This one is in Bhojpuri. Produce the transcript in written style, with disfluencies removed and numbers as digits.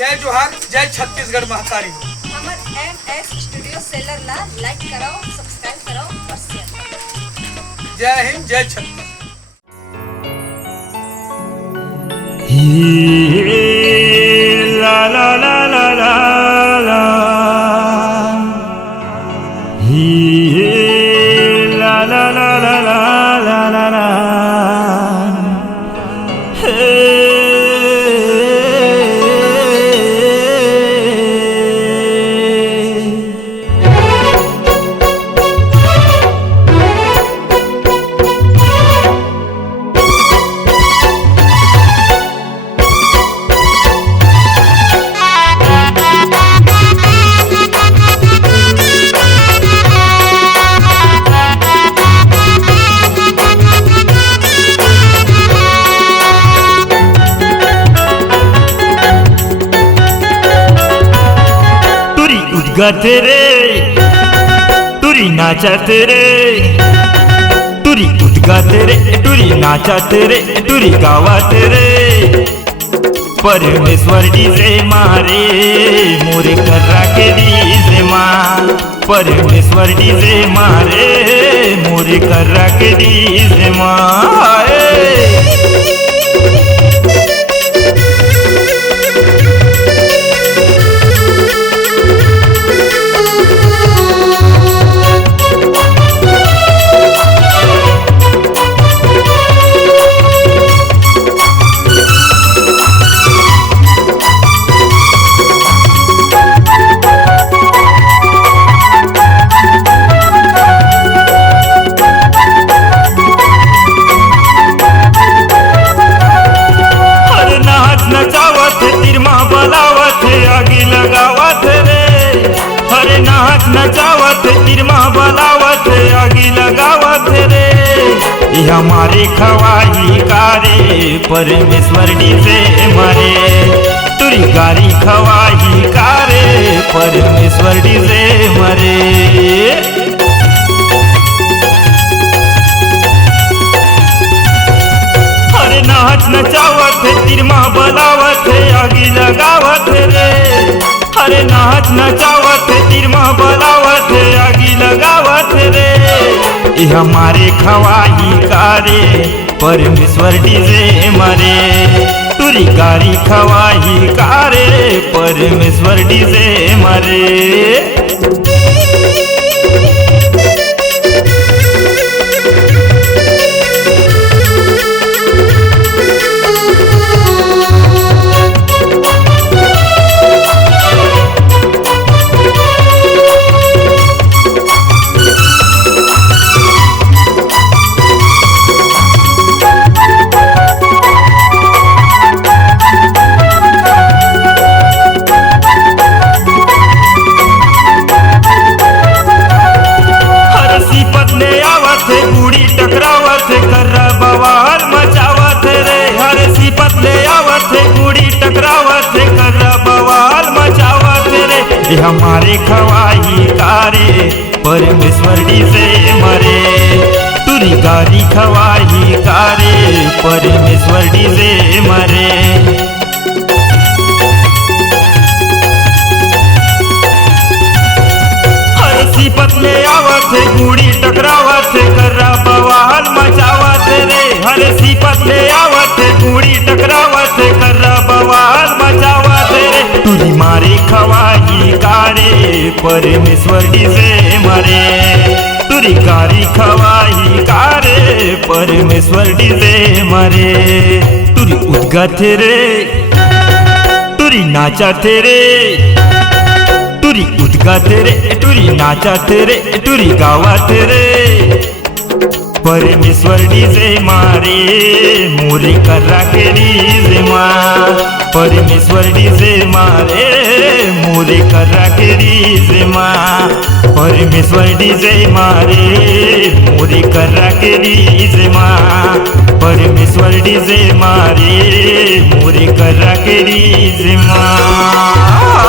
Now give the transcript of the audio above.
जय जोहार, जय छत्तीसगढ़ महतारी। हमर MS स्टूडियो सेलर ला लाइक कराओ, सब्सक्राइब कराओ और शेयर करो। जय हिंद, जय छत्तीसगढ़। ला ला ला ला ला ला ला ला ला ला ला ला ला गाते रे तुरी नाचते रे तुरी उद्गाते रे तुरी नाचते रे तुरी गावाते रे परमेश्वर डीजे मारे मोरे कर्रा के डीजे माँ परमेश्वर डीजे मारे मोरे कर्रा के डीजे माँ नचावत तिरमा बलावत आगी लगावत रे हमारे खवाही कारे परमेश्वर डीजे मारे तुरी गारी खवाही कारे परमेश्वर डीजे मरे हरे नाच नचावत तिरमा बलावत आगी लगावत रे हरे नाच नचावत तिरमा बलावत आगी लगावत रे हमारे खवाही कारे परमेश्वर डीजे मरे तुरी गारी खवाही कारे परमेश्वर डीजे मरे हमारे खवाही कारे परमेश्वर डीजे मरे तुरी गारी खवाही कारे परमेश्वर डीजे मरे हर सिपत ले आवत गुड़ी टकरावत कर्रा बवाल मचावत रे हर सिपत ले आवत गुड़ी टकरावत कर्रा बवाल मचावत रे तुरी मारे खवाही कारे परमेश्वर डीजे मरे तुरी गारी खवाही कारे परमेश्वर डीजे मरे तुरी उद्गाते रे तुरी नाचते रे तुरी उद्गाते रे तुरी नाचते रे तुरी गावाते रे परमेश्वर डीजे मारे मोरे कर्रा के डीजे माँ परमेश्वर डीजे मारे मोरे कर्रा के डीजे माँ परमेश्वर डीजे मारे मोरे कर्रा के डीजे माँ परमेश्वर डीजे मारे मोरे कर्रा के डीजे माँ।